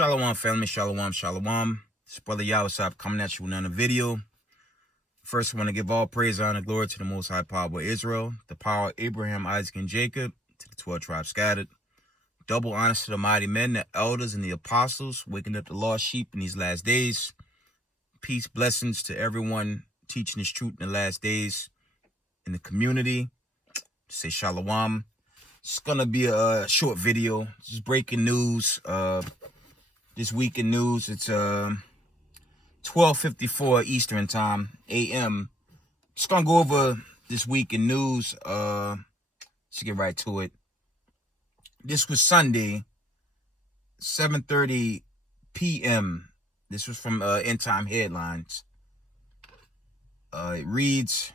Shalom, family. Shalom, shalom. It's Brother Yawasop coming at you with another video. First, I want to give all praise, honor, glory to the Most High Power of Israel, the power of Abraham, Isaac, and Jacob, to the 12 tribes scattered. Double honors to the mighty men, the elders, and the apostles, waking up the lost sheep in these last days. Peace, blessings to everyone teaching this truth in the last days in the community. Say shalom. It's gonna be a short video. This is breaking news. This week in news. It's 12:54 Eastern time, a.m. Just gonna go over this week in news. Let's get right to it. This was Sunday, 7:30 p.m. This was from End Time Headlines. It reads,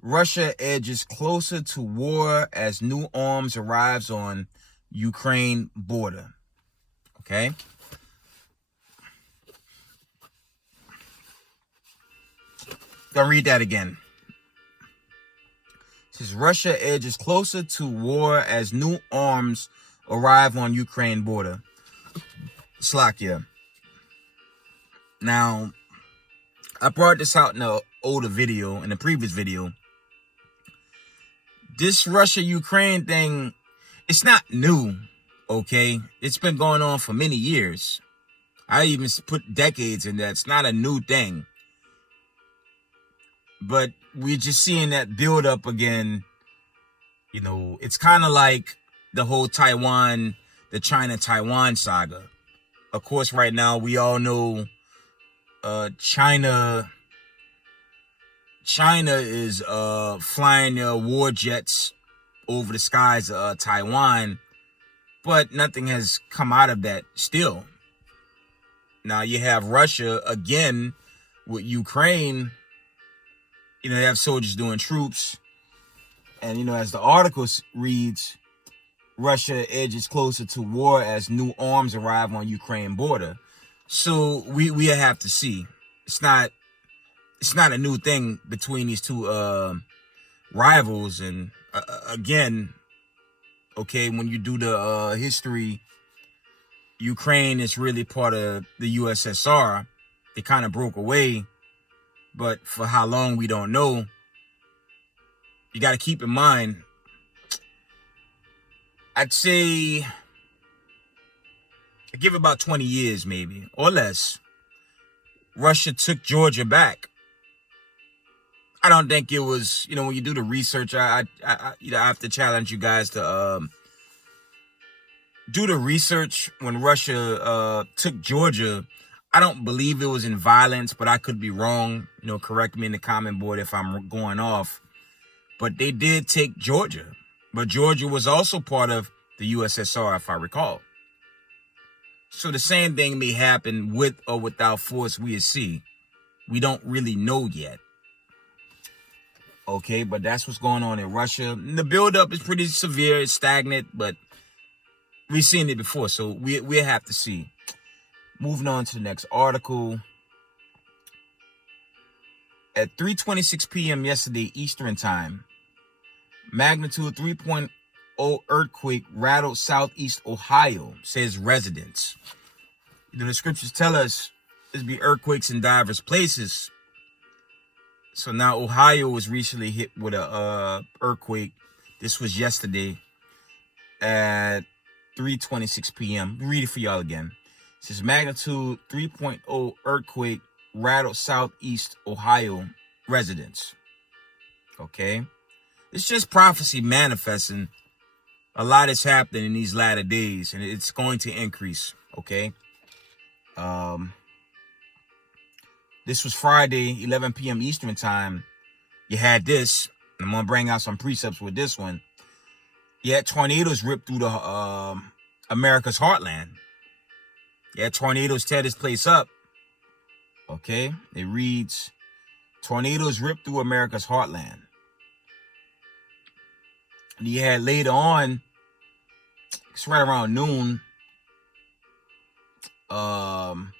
Russia edges closer to war as new arms arrives on Ukraine border. Okay. Gonna read that again. It says Russia edges closer to war as new arms arrive on Ukraine border. Slovakia. Now, I brought this out in an older video, in a previous video. This Russia-Ukraine thing, it's not new, okay? It's been going on for many years. I even put decades in that. It's not a new thing. But we're just seeing that build up again. You know, it's kind of like the whole Taiwan, the China-Taiwan saga. Of course, right now, we all know China is flying their war jets over the skies of Taiwan, but nothing has come out of that still. Now you have Russia again with Ukraine. You know, they have soldiers doing troops. And, you know, as the article reads, Russia edges closer to war as new arms arrive on Ukraine border. So we have to see. It's not a new thing between these two rivals. And again, okay, when you do the history, Ukraine is really part of the USSR. They kind of broke away, but for how long we don't know. You got to keep in mind, I'd say I give it about 20 years maybe or less. Russia took Georgia back. I don't think it was, you know, when you do the research, I have to challenge you guys to do the research. When Russia took Georgia, I don't believe it was in violence, but I could be wrong. You know, correct me in the comment board if I'm going off. But they did take Georgia. But Georgia was also part of the USSR, if I recall. So the same thing may happen with or without force, we'll see. We don't really know yet. Okay, but that's what's going on in Russia. And the buildup is pretty severe. It's stagnant, but we've seen it before, so we'll have to see. Moving on to the next article. At 3:26 p.m. yesterday Eastern Time, magnitude 3.0 earthquake rattled southeast Ohio, says residents. You know, the scriptures tell us there's be earthquakes in diverse places. So now Ohio was recently hit with a earthquake. This was yesterday at 3:26 p.m. Read it for y'all again. It says magnitude 3.0 earthquake rattled southeast Ohio residents. Okay. It's just prophecy manifesting. A lot is happening in these latter days, and it's going to increase. Okay. This was Friday, 11 p.m. Eastern Time. You had this. And I'm going to bring out some precepts with this one. You had tornadoes rip through the America's heartland. You had tornadoes tear this place up. Okay. It reads, tornadoes rip through America's heartland. And you had later on, it's right around noon, the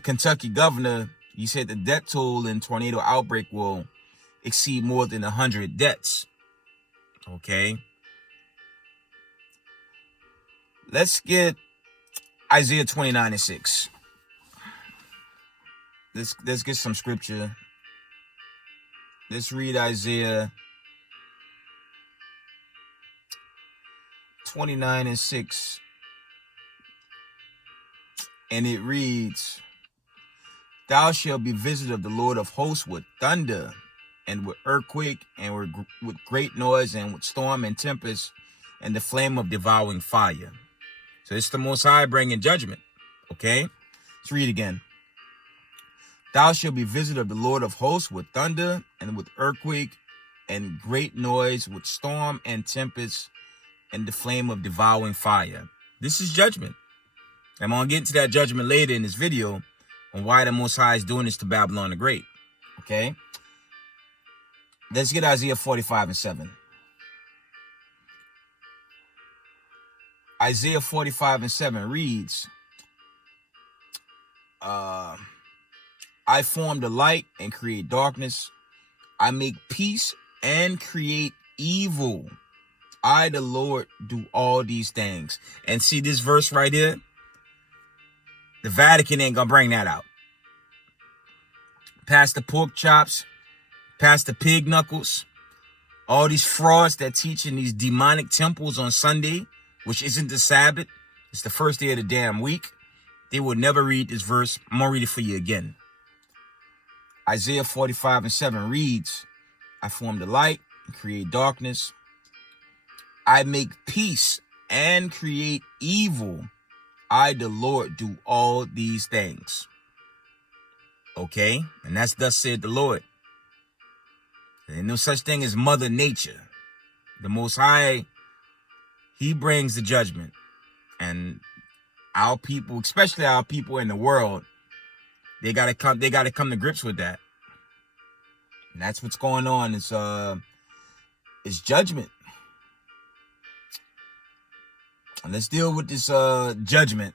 Kentucky governor, he said the death toll in tornado outbreak will exceed more than 100 deaths. Okay. Let's get Isaiah 29:6. Let's get some scripture. Let's read Isaiah 29:6. And it reads, "Thou shalt be visited of the Lord of hosts with thunder, and with earthquake, and with great noise, and with storm and tempest, and the flame of devouring fire." So it's the Most High bringing judgment. Okay? Let's read again. "Thou shalt be visited of the Lord of hosts with thunder, and with earthquake, and great noise, with storm and tempest, and the flame of devouring fire." This is judgment. I'm going to get into that judgment later in this video on why the Most High is doing this to Babylon the Great. Okay? Let's get Isaiah 45:7. Isaiah 45:7 reads, I form the light and create darkness. I make peace and create evil. I, the Lord, do all these things. And see this verse right here? The Vatican ain't gonna bring that out. Past the pork chops, past the pig knuckles, all these frauds that teach in these demonic temples on Sunday, which isn't the Sabbath, it's the first day of the damn week. They will never read this verse. I'm gonna read it for you again. Isaiah 45:7 reads, I form the light and create darkness. I make peace and create evil. I, the Lord, do all these things. Okay? And that's thus said the Lord. There ain't no such thing as Mother Nature. The Most High, He brings the judgment. And our people, especially our people in the world, they gotta come to grips with that. And that's what's going on. It's judgment. And let's deal with this judgment.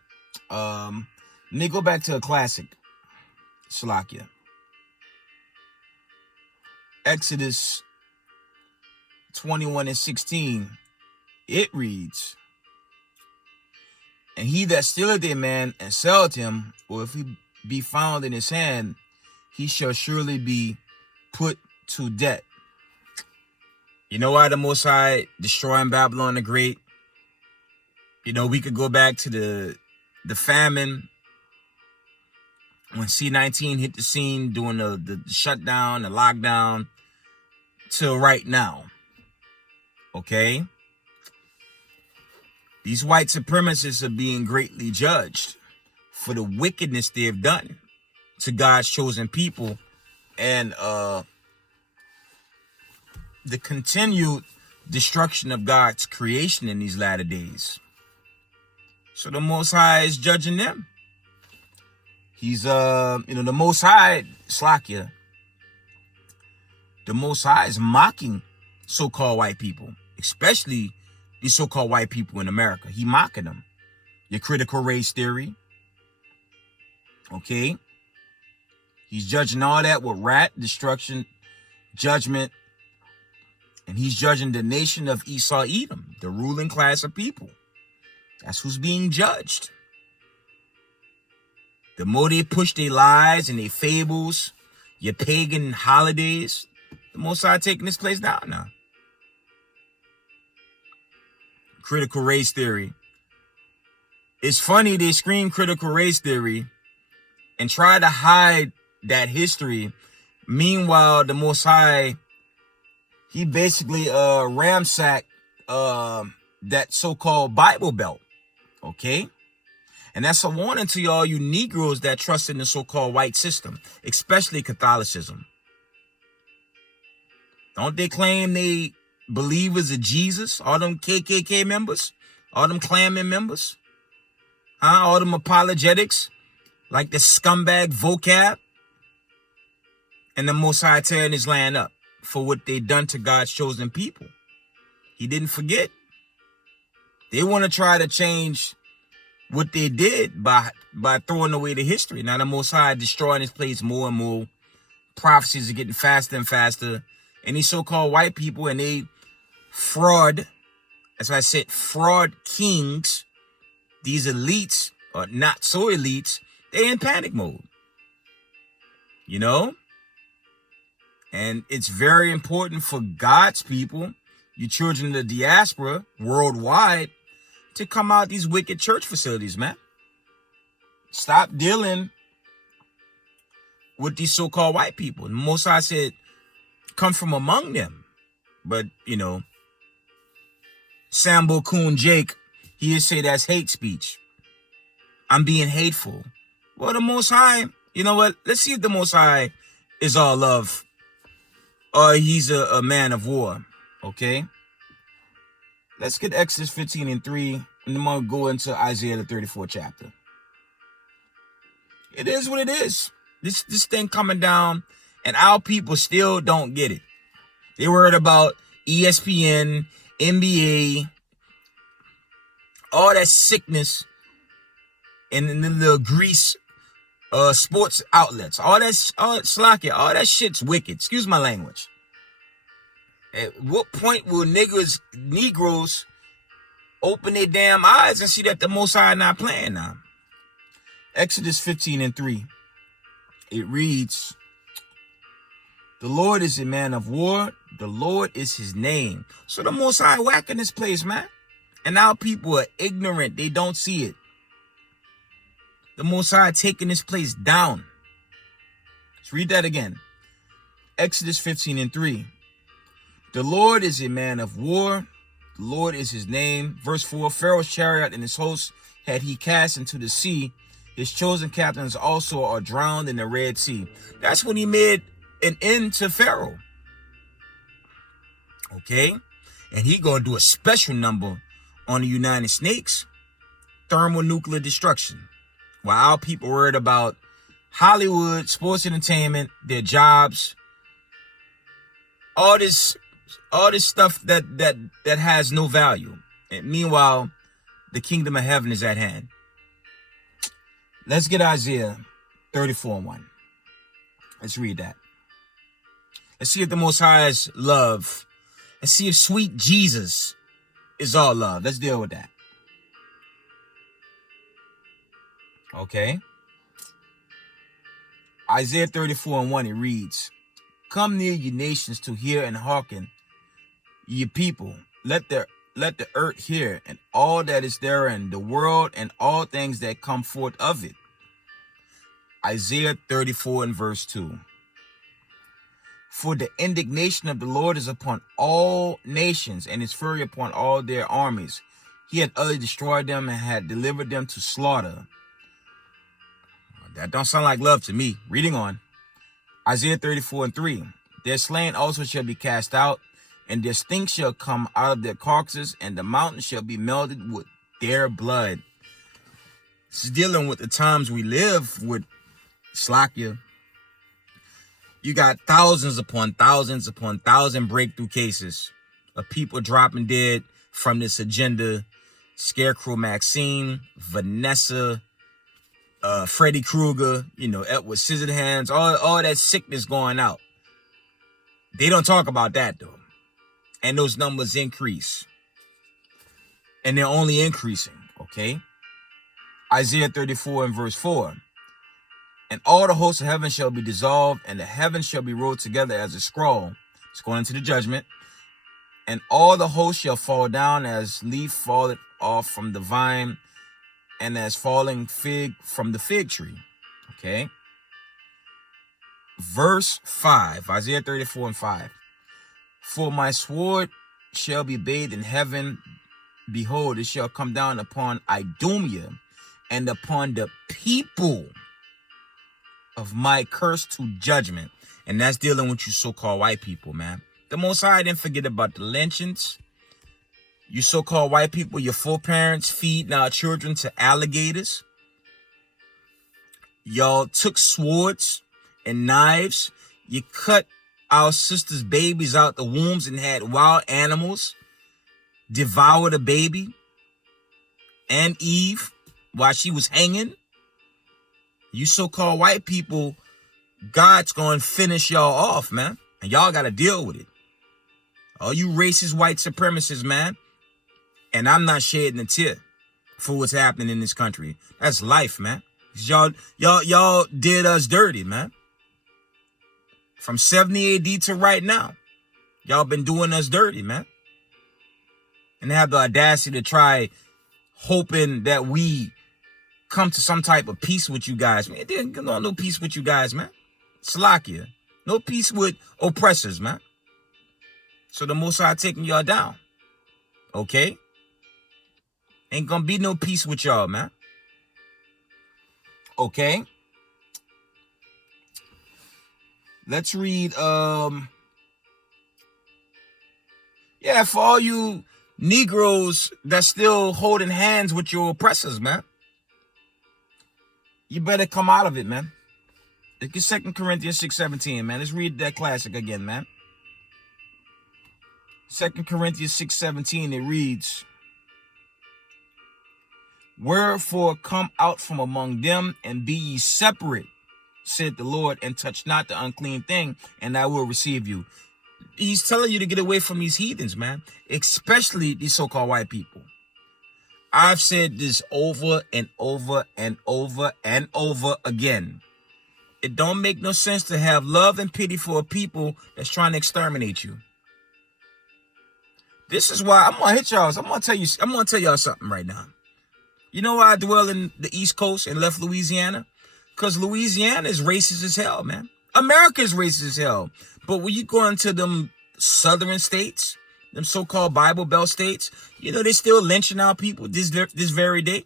Let me go back to a classic. Salakia. Exodus 21:16. It reads, and he that stealeth a man and selleth him, or if he be found in his hand, he shall surely be put to death. You know why the Most High destroying Babylon the Great? You know, we could go back to the famine when C-19 hit the scene, doing the shutdown, the lockdown, till right now. Okay? These white supremacists are being greatly judged for the wickedness they have done to God's chosen people and the continued destruction of God's creation in these latter days. So the Most High is judging them. He's, the Most High, Slakia, the Most High is mocking so-called white people, especially these so-called white people in America. He mocking them. Your critical race theory. Okay? He's judging all that with wrath, destruction, judgment. And he's judging the nation of Esau Edom, the ruling class of people. That's who's being judged. The more they push their lies and their fables, your pagan holidays, the Most High taking this place down now. Critical race theory. It's funny they scream critical race theory and try to hide that history. Meanwhile, the Most High, he basically ransacked that so-called Bible Belt. Okay? And that's a warning to y'all, you Negroes that trust in the so-called white system, especially Catholicism. Don't they claim they believers of Jesus? All them KKK members? All them Klanman members? All them apologetics? Like the scumbag vocab? And the Most High tearing his land up for what they done to God's chosen people. He didn't forget. They want to try to change what they did by throwing away the history. Now the Most High destroying his place more and more. Prophecies are getting faster and faster. And these so-called white people and they fraud, as I said, fraud kings, these elites or not so elites, they're in panic mode. You know? And it's very important for God's people, you children of the diaspora worldwide, to come out these wicked church facilities, man. Stop dealing with these so-called white people. And Most High said, come from among them. But, you know, Sambo Coon Jake, he would say that's hate speech. I'm being hateful. Well, the Most High, you know what? Let's see if the Most High is all love, or he's a man of war, okay? Let's get Exodus 15:3, and then I'm going to go into Isaiah the 34th chapter. It is what it is. This thing coming down, and our people still don't get it. They worried about ESPN, NBA, all that sickness, and the little grease sports outlets. All that shit's wicked. Excuse my language. At what point will Negroes open their damn eyes and see that the Most High not playing now? Exodus 15:3. It reads, the Lord is a man of war. The Lord is his name. So the Most High whacking this place, man. And our people are ignorant. They don't see it. The Most High taking this place down. Let's read that again. Exodus 15:3. The Lord is a man of war. The Lord is his name. Verse 4. Pharaoh's chariot and his hosts had he cast into the sea. His chosen captains also are drowned in the Red Sea. That's when he made an end to Pharaoh. Okay? And he gonna do a special number on the United Snakes. Thermonuclear destruction. While our people worried about Hollywood, sports entertainment, their jobs, all this stuff that has no value. And meanwhile, the kingdom of heaven is at hand. Let's get Isaiah 34:1. Let's read that. Let's see if the Most High's love. Let's see if sweet Jesus is all love. Let's deal with that. Okay. Isaiah 34:1, it reads, come near, ye nations, to hear and hearken, ye people. Let the earth hear, and all that is therein, the world and all things that come forth of it. Isaiah 34 and verse 2. For the indignation of the Lord is upon all nations, and his fury upon all their armies. He had utterly destroyed them and had delivered them to slaughter. That don't sound like love to me. Reading on. Isaiah 34:3. Their slain also shall be cast out, and their stink shall come out of their carcasses, and the mountains shall be melted with their blood. This is dealing with the times we live with, Slakia. You got thousands upon thousands breakthrough cases of people dropping dead from this agenda. Scarecrow Maxine, Vanessa, Freddy Krueger, Edward Scissorhands, all that sickness going out. They don't talk about that though. And those numbers increase. And they're only increasing, okay? Isaiah 34 and verse 4. And all the hosts of heaven shall be dissolved, and the heavens shall be rolled together as a scroll. It's going into the judgment. And all the hosts shall fall down as leaf falleth off from the vine, and as falling fig from the fig tree. Okay. Verse 5, Isaiah 34 and 5. For my sword shall be bathed in heaven. Behold, it shall come down upon Idumea and upon the people of my curse to judgment. And that's dealing with you so-called white people, man. The Most High didn't forget about the lynchings. You so-called white people, your foreparents feeding our children to alligators. Y'all took swords and knives. You cut our sisters' babies out the wombs and had wild animals devour the baby and Eve while she was hanging. You so-called white people, God's going to finish y'all off, man. And y'all got to deal with it. All you racist white supremacists, man. And I'm not shedding a tear. for what's happening in this country. That's life, man. Y'all did us dirty, man. From 70 AD to right now, y'all been doing us dirty, man. And they have the audacity to try hoping that we come to some type of peace with you guys. Man, there ain't no peace with you guys, man. Slovakia. No peace with oppressors, man. So the Most High taking y'all down. Okay? Ain't gonna be no peace with y'all, man. Okay? Let's read, yeah, for all you Negroes that's still holding hands with your oppressors, man. You better come out of it, man. Look at 2 Corinthians 6:17, man. Let's read that classic again, man. 2 Corinthians 6:17, it reads, "Wherefore come out from among them, and be ye separate, said the Lord, and touch not the unclean thing, and I will receive you." He's telling you to get away from these heathens, man. Especially these so-called white people. I've said this over and over and over and over again. It don't make no sense to have love and pity for a people that's trying to exterminate you. This is why I'm gonna hit y'all. I'm gonna tell y'all something right now. You know why I dwell in the East Coast and left Louisiana? Because Louisiana is racist as hell, man. America is racist as hell. But when you go into them southern states, them so-called Bible Belt states, you know, they still lynching our people this very day.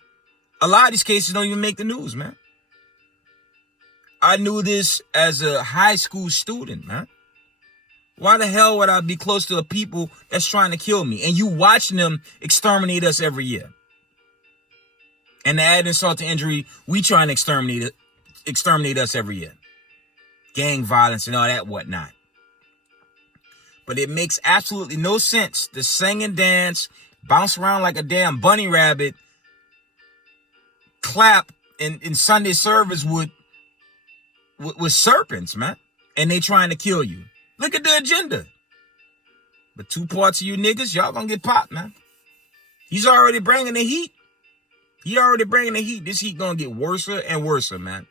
A lot of these cases don't even make the news, man. I knew this as a high school student, man. Why the hell would I be close to a people that's trying to kill me? And you watching them exterminate us every year. And to add insult to injury, we trying to exterminate us every year. Gang violence and all that whatnot. But it makes absolutely no sense to sing and dance, bounce around like a damn bunny rabbit, clap in Sunday service with serpents, man. And they trying to kill you. Look at the agenda. But two parts of you niggas, y'all gonna get popped, man. He's already bringing the heat. This heat gonna get worse and worse, man.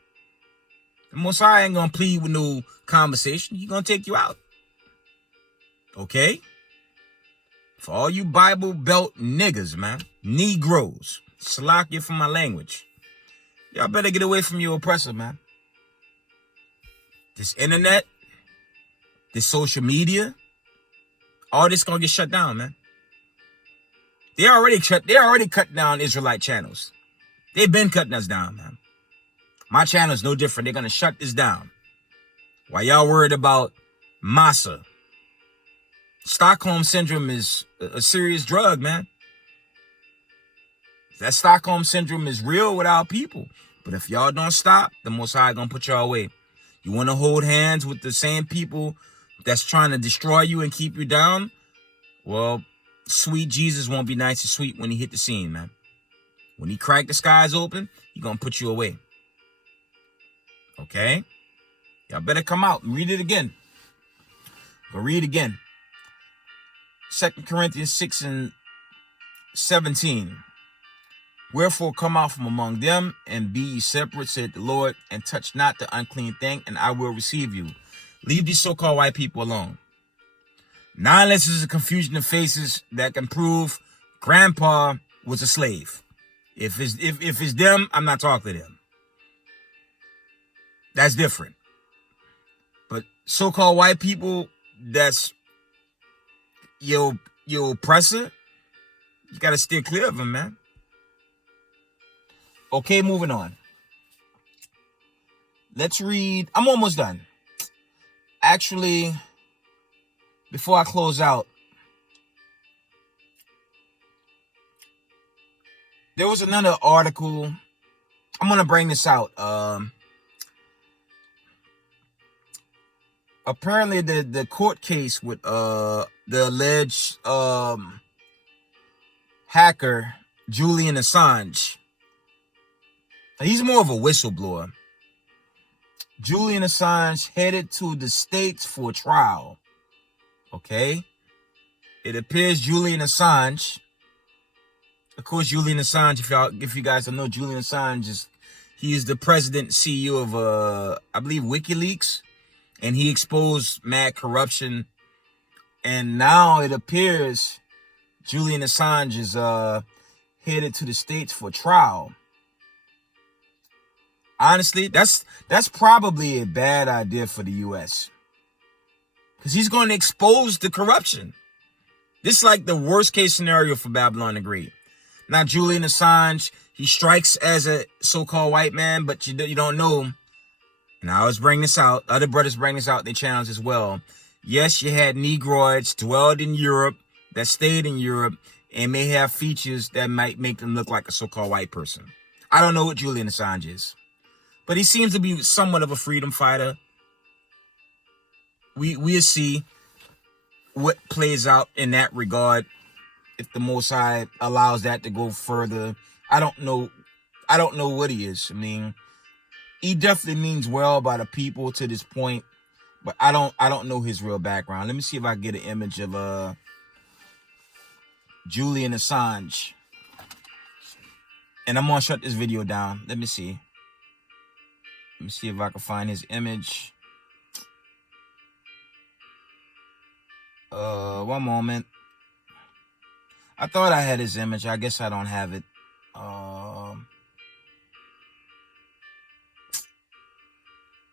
The Most High ain't gonna plead with no conversation. He gonna take you out. Okay? For all you Bible Belt niggas, man. Negroes. Slack you for my language. Y'all better get away from your oppressor, man. This internet, this social media, all this gonna get shut down, man. They already cut down Israelite channels. They've been cutting us down, man. My channel's no different. They're gonna shut this down. Why y'all worried about massa? Stockholm syndrome is a serious drug, man. That Stockholm syndrome is real with our people. But if y'all don't stop, the Most High gonna put y'all away. You want to hold hands with the same people that's trying to destroy you and keep you down? Well, sweet Jesus won't be nice and sweet when he hit the scene, man. When he crack the skies open, he gonna put you away. Okay? Y'all better come out and read it again. Go read again. 2 Corinthians 6:17. Wherefore come out from among them, and be ye separate, said the Lord, and touch not the unclean thing, and I will receive you. Leave these so-called white people alone. Not unless there's a confusion of faces that can prove grandpa was a slave. If it's them, I'm not talking to them. That's different. But so-called white people, that's your oppressor, you gotta steer clear of them, man. Okay, moving on. Let's read. I'm almost done. Actually, before I close out, there was another article. I'm going to bring this out. Apparently, the court case with the alleged hacker, Julian Assange. He's more of a whistleblower. Julian Assange headed to the States for trial. Okay? It appears Julian Assange Of course, Julian Assange, if you guys don't know, Julian Assange he is the president CEO of I believe WikiLeaks, and he exposed mad corruption. And now it appears Julian Assange is headed to the States for trial. Honestly, that's probably a bad idea for the US. Because he's going to expose the corruption. This is like the worst case scenario for Babylon the Great. Now, Julian Assange, he strikes as a so-called white man, but you don't know. And I always bring this out. Other brothers bring this out in their channels as well. Yes, you had Negroids dwelled in Europe, that stayed in Europe, and may have features that might make them look like a so-called white person. I don't know what Julian Assange is. But he seems to be somewhat of a freedom fighter. We'll see what plays out in that regard if the Most High allows that to go further. I don't know what he is. I mean, he definitely means well by the people to this point, but I don't know his real background. Let me see if I can get an image of Julian Assange. And I'm gonna shut this video down. Let me see. Let me see if I can find his image. One moment. I thought I had his image. I guess I don't have it.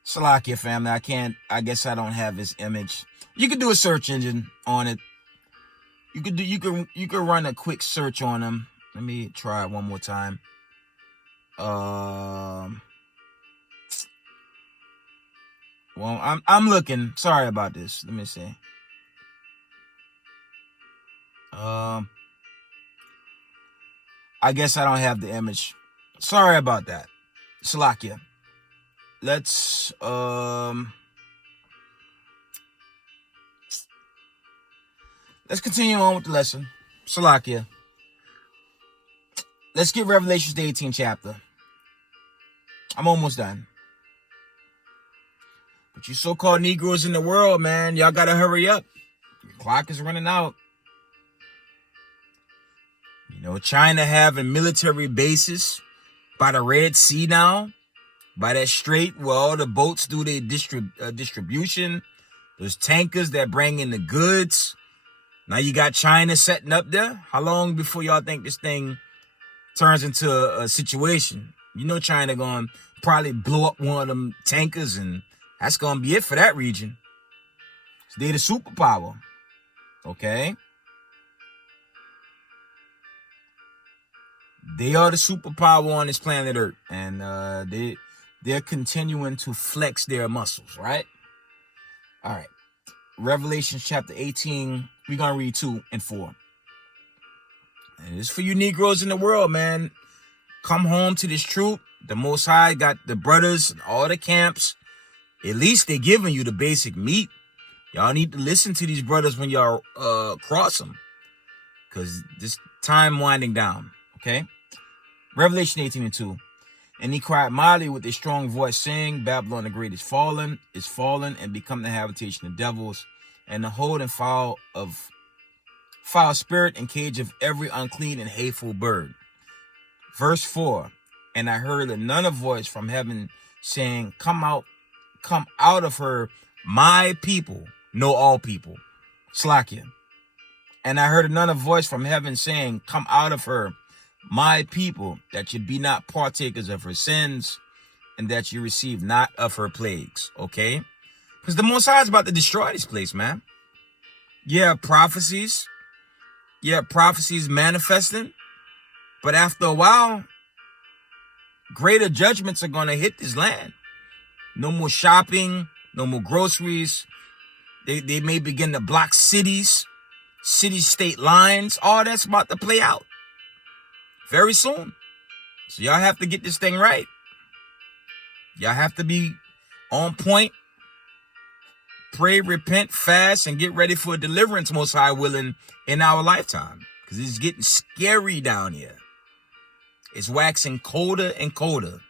Salakia family. I guess I don't have his image. You could do a search engine on it. You could run a quick search on him. Let me try it one more time. Well, I'm looking. Sorry about this. Let me see. I guess I don't have the image. Sorry about that. Salakia. Let's continue on with the lesson. Salakia. Let's get Revelations the 18th chapter. I'm almost done. But you so-called Negroes in the world, man, y'all gotta hurry up. Your clock is running out. You know, China having military bases by the Red Sea now, by that strait where all the boats do their distribution. There's tankers that bring in the goods. Now you got China setting up there. How long before y'all think this thing turns into a situation? You know China gonna probably blow up one of them tankers, and that's gonna be it for that region. So they're the superpower. Okay? They are the superpower on this planet Earth, and they're continuing to flex their muscles, right? All right. Revelation chapter 18, we're going to read 2 and 4. And it's for you Negroes in the world, man. Come home to this truth. The Most High got the brothers and all the camps. At least they're giving you the basic meat. Y'all need to listen to these brothers when y'all cross them, because this time winding down, okay? Revelation 18 and 2. And he cried mightily with a strong voice, saying, Babylon the Great is fallen, and become the habitation of devils, and the hold and foul spirit, and cage of every unclean and hateful bird. Verse 4. And I heard another voice from heaven saying, come out of her, my people, know all people. Slakia. And I heard another voice from heaven saying, come out of her, my people, that you be not partakers of her sins, and that you receive not of her plagues. Okay? Because the Most High is about to destroy this place, man. Yeah, prophecies manifesting. But after a while, greater judgments are going to hit this land. No more shopping, no more groceries. They may begin to block cities, city-state lines. All that's about to play out very soon. So y'all have to get this thing right. Y'all have to be on point. Pray, repent, fast, and get ready for deliverance, Most High willing, in our lifetime. Because it's getting scary down here. It's waxing colder and colder.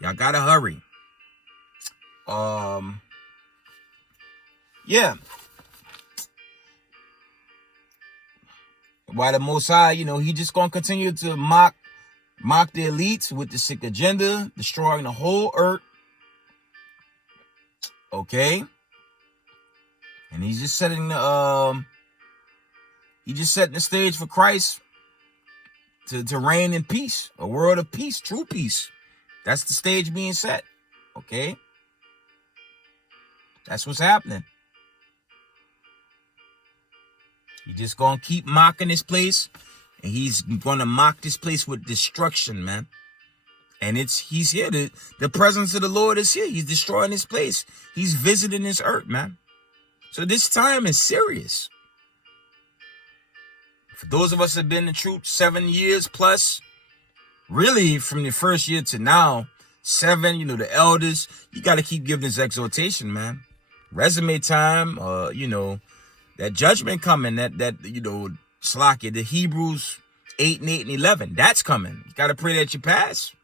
Y'all gotta hurry. Yeah. While the Most High, he just gonna continue to mock the elites with the sick agenda, destroying the whole earth. Okay, and he's just setting the stage for Christ to reign in peace, a world of peace, true peace. That's the stage being set. Okay, that's what's happening. He's just gonna keep mocking this place, and he's gonna mock this place with destruction, man. And he's here. The presence of the Lord is here. He's destroying this place. He's visiting this earth, man. So this time is serious. For those of us that have been in the truth 7 years plus, really from the first year to now, 7, the elders, you got to keep giving this exhortation, man. Resume time, that judgment coming, that Slakia, the Hebrews 8 and 8 and 11, that's coming. You got to pray that you pass.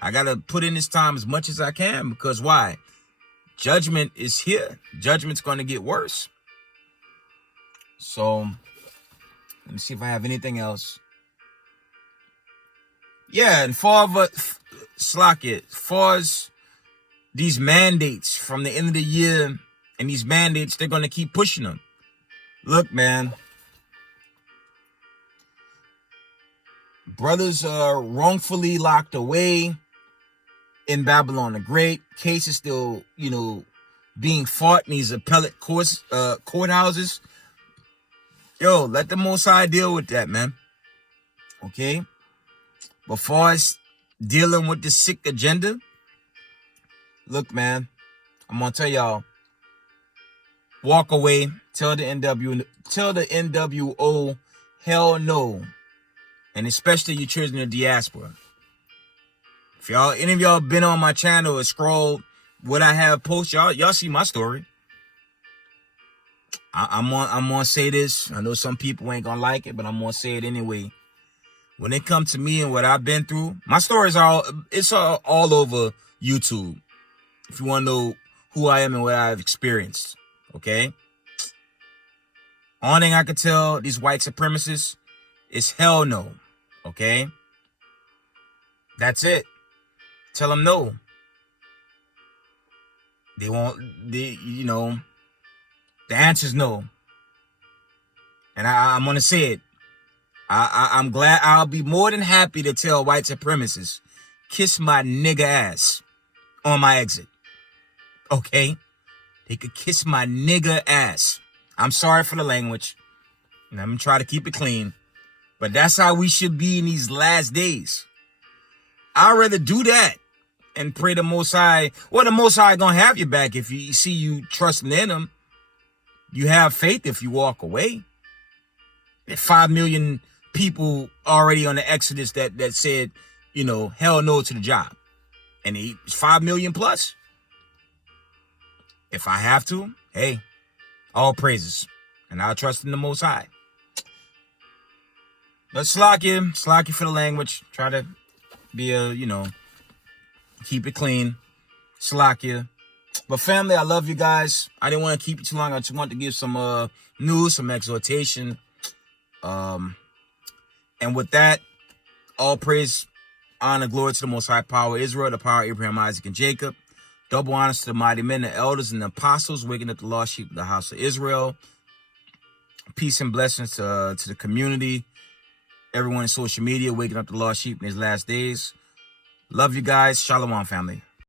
I got to put in this time as much as I can, because why? Judgment is here. Judgment's going to get worse. So, let me see if I have anything else. Yeah, and far as these mandates from the end of the year, and these mandates, they're going to keep pushing them. Look, man. Brothers are wrongfully locked away in Babylon the Great. Cases still, being fought in these appellate courthouses. Yo, let the Most High deal with that, man. Okay? But far as dealing with the sick agenda, look, man, I'm going to tell y'all, walk away. Tell the NWO, hell no. And especially you children of the diaspora. If any of y'all been on my channel or scroll what I have posted, y'all see my story. I'm gonna say this. I know some people ain't gonna like it, but I'm gonna say it anyway. When it comes to me and what I've been through, my story is all over YouTube. If you want to know who I am and what I've experienced, okay? Only thing I can tell these white supremacists is hell no, okay? That's it. Tell them no. They won't, the answer's no. And I'm going to say it. I'm glad. I'll be more than happy to tell white supremacists, kiss my nigga ass on my exit. Okay? They could kiss my nigga ass. I'm sorry for the language. And I'm going to try to keep it clean. But that's how we should be in these last days. I'd rather do that and pray the Most High. Well, the Most High going to have your back if you see you trusting in him. You have faith if you walk away. There's 5 million people already on the Exodus that said, hell no to the job. And it's 5 million plus. If I have to, hey, all praises. And I'll trust in the Most High. But slack you for the language. Try to be keep it clean. Slack you. But family, I love you guys. I didn't want to keep you too long. I just wanted to give some news, some exhortation. And with that, all praise, honor, glory to the Most High Power of Israel, the power of Abraham, Isaac, and Jacob. Double honors to the mighty men, the elders, and the apostles, waking up the lost sheep of the house of Israel. Peace and blessings to the community. Everyone in social media, waking up the lost sheep in these last days. Love you guys. Shalom, family.